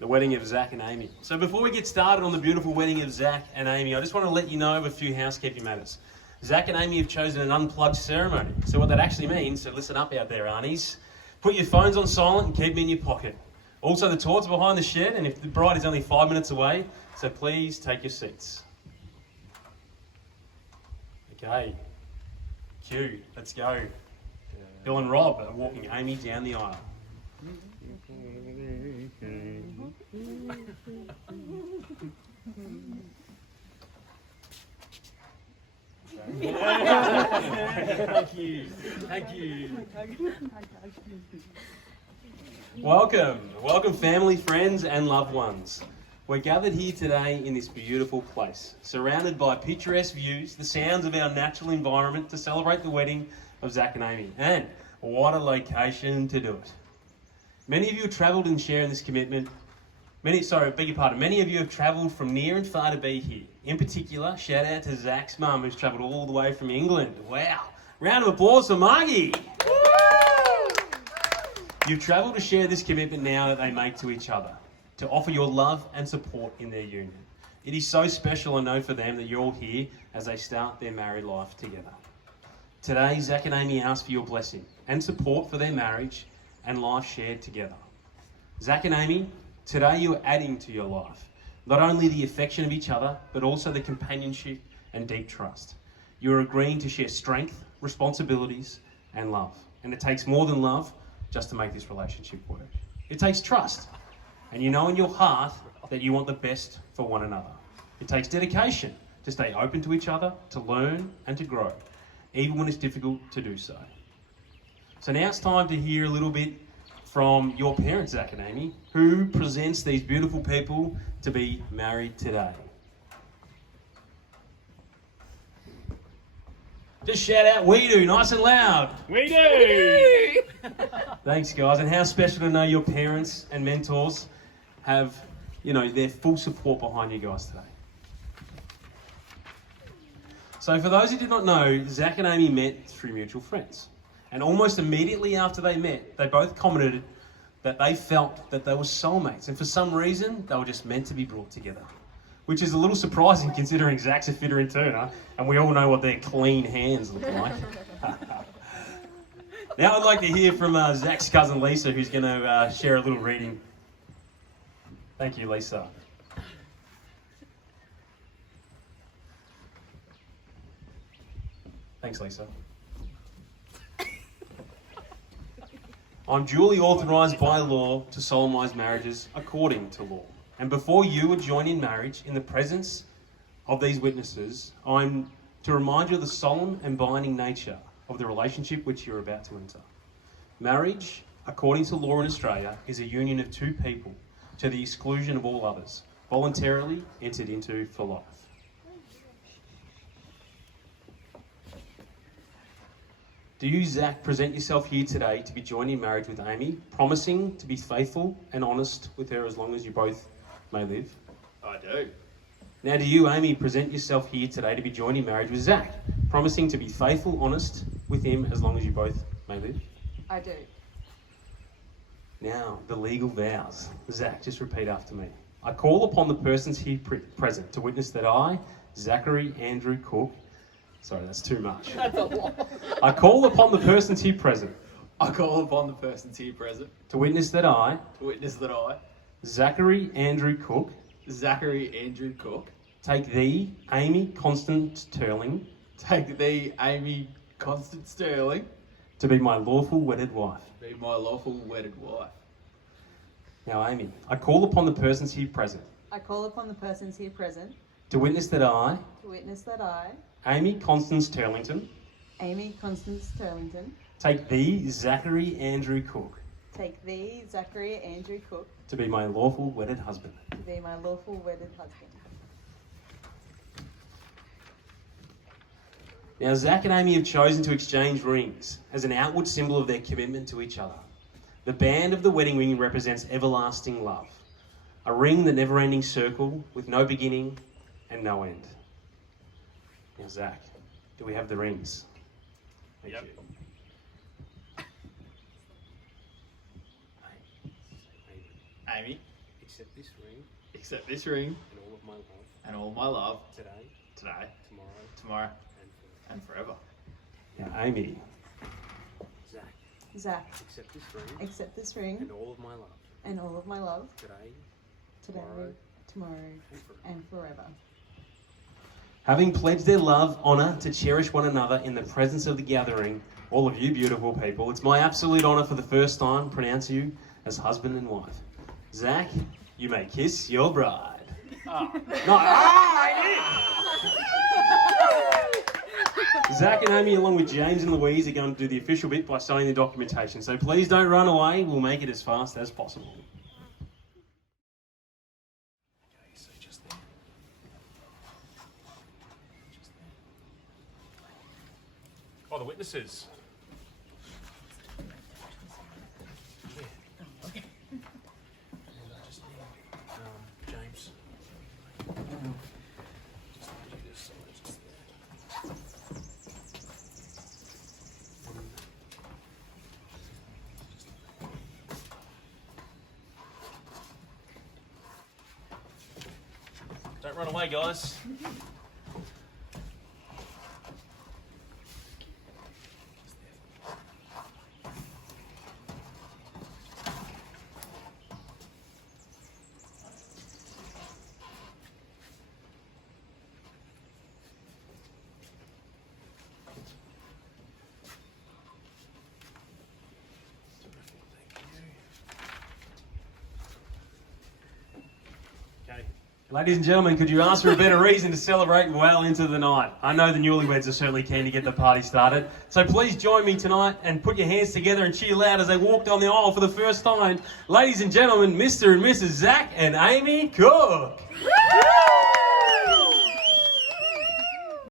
the wedding of Zac and Amy. So before we get started on the beautiful wedding of Zac and Amy, I just want to let you know of a few housekeeping matters. Zac and Amy have chosen an unplugged ceremony. So what that actually means, so listen up out there, Arnies, put your phones on silent and keep them in your pocket. Also, the torch behind the shed, and if the bride is only 5 minutes away, so please take your seats. Okay, cue, let's go. Bill and Rob are walking Amy down the aisle. Thank you. Thank you. Welcome family, friends and loved ones. We're gathered here today in this beautiful place, surrounded by picturesque views, the sounds of our natural environment to celebrate the wedding of Zac and Amy. And what a location to do it. Many of you have travelled and share in this commitment. Many of you have travelled from near and far to be here. In particular, shout out to Zac's mum who's travelled all the way from England. Wow. Round of applause for Margie. You've travelled to share this commitment now that they make to each other, to offer your love and support in their union. It is so special, I know, for them that you're all here as they start their married life together. Today, Zac and Amy ask for your blessing and support for their marriage and life shared together. Zac and Amy, today you are adding to your life not only the affection of each other, but also the companionship and deep trust. You are agreeing to share strength, responsibilities, and love. And it takes more than love just to make this relationship work. It takes trust. And you know in your heart that you want the best for one another. It takes dedication to stay open to each other, to learn and to grow, even when it's difficult to do so. So now it's time to hear a little bit from your parents, Zac and Amy, who presents these beautiful people to be married today. Just shout out, we do, nice and loud. We do! Thanks, guys. And how special to know your parents and mentors have, their full support behind you guys today. So for those who did not know, Zac and Amy met through mutual friends. And almost immediately after they met, they both commented that they felt that they were soulmates. And for some reason, they were just meant to be brought together. Which is a little surprising considering Zac's a fitter and turner, and we all know what their clean hands look like. Now I'd like to hear from Zac's cousin Lisa, who's going to share a little reading. Thank you, Lisa. Thanks, Lisa. I'm duly authorised by law to solemnise marriages according to law. And before you are joined in marriage, in the presence of these witnesses, I'm to remind you of the solemn and binding nature of the relationship which you're about to enter. Marriage, according to law in Australia, is a union of two people to the exclusion of all others, voluntarily entered into for life. Do you, Zac, present yourself here today to be joined in marriage with Amy, promising to be faithful and honest with her as long as you both may live? I do. Now do you, Amy, present yourself here today to be joined in marriage with Zac, promising to be faithful, honest with him as long as you both may live? I do. Now, the legal vows. Zac, just repeat after me. I call upon the persons here present to witness that I, Zachary Andrew Cook, sorry, that's too much. That's a lot. I call upon the persons here present I call upon the persons here present to witness that I, to witness that I, Zachary Andrew Cook, Zachary Andrew Cook, take thee, Amy Constance Turling, take thee, Amy Constance Sterling, to be my lawful wedded wife. be my lawful wedded wife. Now, Amy, I call upon the persons here present I call upon the persons here present to witness that I, to witness that I, Amy Constance Turlington, Amy Constance Turlington, take thee, Zachary Andrew Cook, take thee, Zachary Andrew Cook, to be my lawful wedded husband. to be my lawful wedded husband. Now, Zac and Amy have chosen to exchange rings as an outward symbol of their commitment to each other. The band of the wedding ring represents everlasting love, a ring, the never-ending circle with no beginning and no end. Now, Zac, do we have the rings? Thank Yep. you. Amy, accept this ring accept this ring and all of my love and all my love today, today, tomorrow, tomorrow, and forever. Now, Amy, Zac, Zac, accept this ring accept this ring and all of my love and all of my love today, today, tomorrow, and forever. Having pledged their love, honour to cherish one another in the presence of the gathering, all of you beautiful people, it's my absolute honour for the first time to pronounce you as husband and wife. Zac, you may kiss your bride. No, Zac and Amy, along with James and Louise, are going to do the official bit by signing the documentation. So please don't run away. We'll make it as fast as possible. Okay, so just there. Oh, the witnesses. James. Don't run away, guys. Okay. Ladies and gentlemen, could you ask for a better reason to celebrate well into the night? I know the newlyweds are certainly keen to get the party started. So please join me tonight and put your hands together and cheer loud as they walk down the aisle for the first time. Ladies and gentlemen, Mr. and Mrs. Zac and Amy Cook.